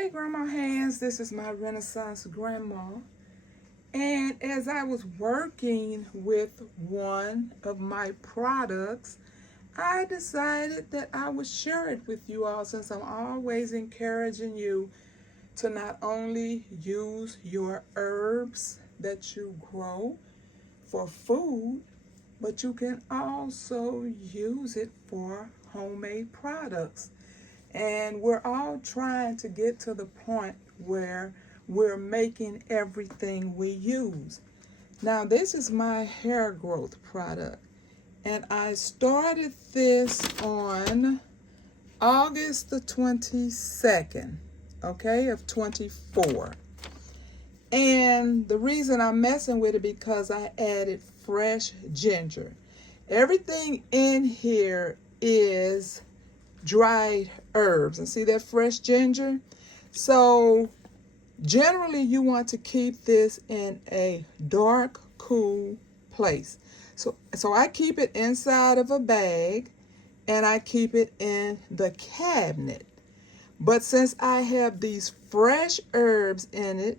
Hey Grandma Hands, this is my Renaissance Grandma. And as I was working with one of my products, I decided that I would share it with you all since I'm always encouraging you to not only use your herbs that you grow for food, but you can also use it for homemade products. And we're all trying to get to the point where we're making everything we use. Now, this is my hair growth product, and I started this on August the 22nd, okay, of 24. And the reason I'm messing with it because I added fresh ginger. Everything in here is dried herbs, and see that fresh ginger? So generally you want to keep this in a dark, cool place. So I keep it inside of a bag and I keep it in the cabinet. But since I have these fresh herbs in it,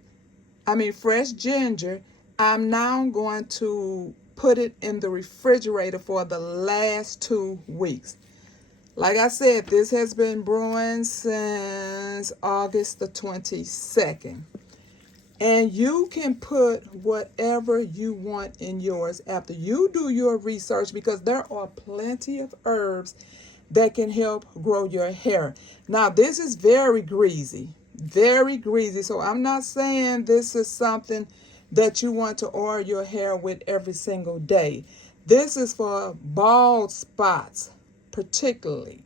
fresh ginger, I'm now going to put it in the refrigerator for the last 2 weeks. Like I said, this has been brewing since August the 22nd. And you can put whatever you want in yours after you do your research, because there are plenty of herbs that can help grow your hair. Now, this is very greasy, very greasy. So I'm not saying this is something that you want to oil your hair with every single day. This is for bald spots, particularly.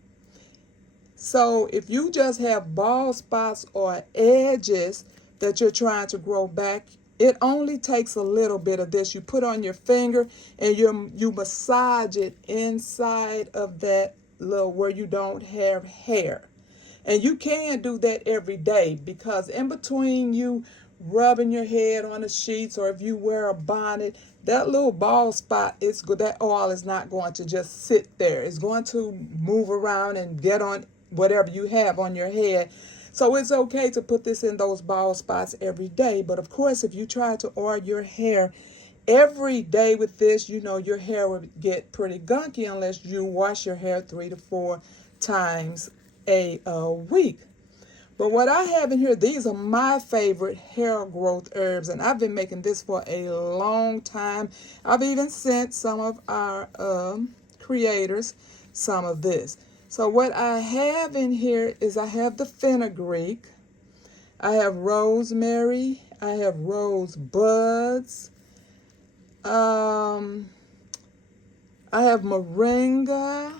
So if you just have bald spots or edges that you're trying to grow back, it only takes a little bit of this. You put on your finger and you massage it inside of that little where you don't have hair. And you can do that every day, because in between you rubbing your head on the sheets, or if you wear a bonnet, that little bald spot, is good. That oil is not going to just sit there. It's going to move around and get on whatever you have on your head. So it's okay to put this in those bald spots every day. But of course, if you try to oil your hair every day with this, your hair will get pretty gunky unless you wash your hair 3 to 4 times a week. But what I have in here, these are my favorite hair growth herbs, and I've been making this for a long time. I've even sent some of our creators some of this. So what I have in here is I have the fenugreek, I have rosemary, I have rose buds, I have moringa,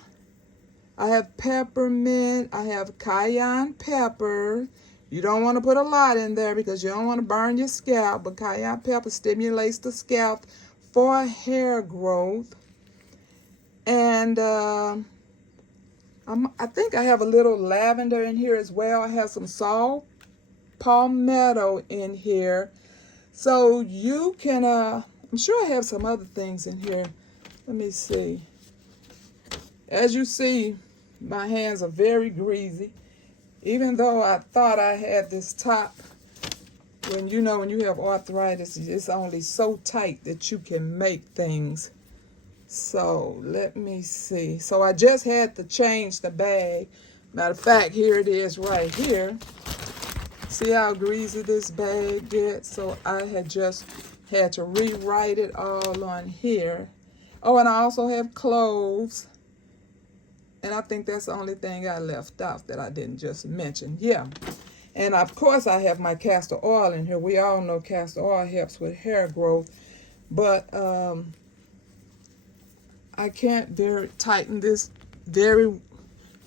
I have peppermint, I have cayenne pepper. You don't want to put a lot in there because you don't want to burn your scalp, but cayenne pepper stimulates the scalp for hair growth. And I think I have a little lavender in here as well. I have some saw palmetto in here. So you can, I'm sure I have some other things in here. Let me see. As you see, my hands are very greasy. Even though I thought I had this top, when you have arthritis, it's only so tight that you can make things. So let me see. So I just had to change the bag. Matter of fact, here it is right here. See how greasy this bag gets? So I had just had to rewrite it all on here. Oh, and I also have cloves. And I think that's the only thing I left off that I didn't just mention. Yeah. And of course I have my castor oil in here. We all know castor oil helps with hair growth. But I can't tighten this very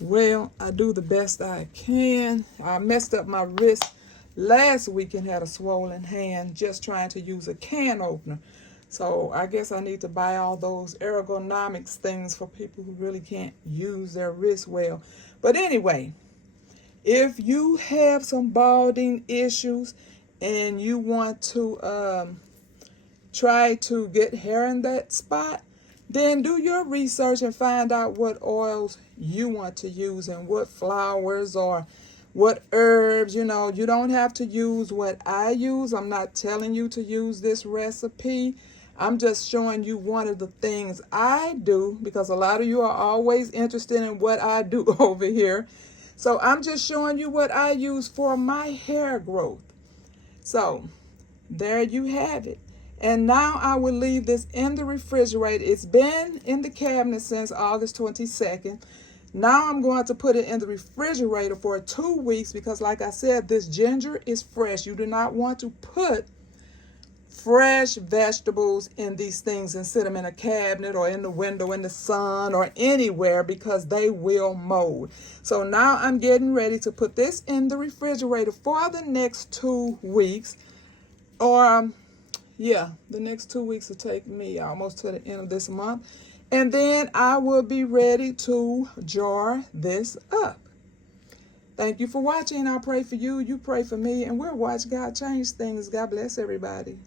well. I do the best I can. I messed up my wrist last week and had a swollen hand just trying to use a can opener. So I guess I need to buy all those ergonomics things for people who really can't use their wrist well. But anyway, if you have some balding issues and you want to try to get hair in that spot, then do your research and find out what oils you want to use and what flowers or what herbs, you know. You don't have to use what I use. I'm not telling you to use this recipe. I'm just showing you one of the things I do, because a lot of you are always interested in what I do over here. So I'm just showing you what I use for my hair growth. So there you have it. And now I will leave this in the refrigerator. It's been in the cabinet since August 22nd. Now I'm going to put it in the refrigerator for 2 weeks because, like I said, this ginger is fresh. You do not want to put fresh vegetables in these things and sit them in a cabinet or in the window in the sun or anywhere, because they will mold. So now I'm getting ready to put this in the refrigerator for the next 2 weeks. Or yeah, the next 2 weeks will take me almost to the end of this month. And then I will be ready to jar this up. Thank you for watching. I'll pray for you. You pray for me. And we'll watch God change things. God bless everybody.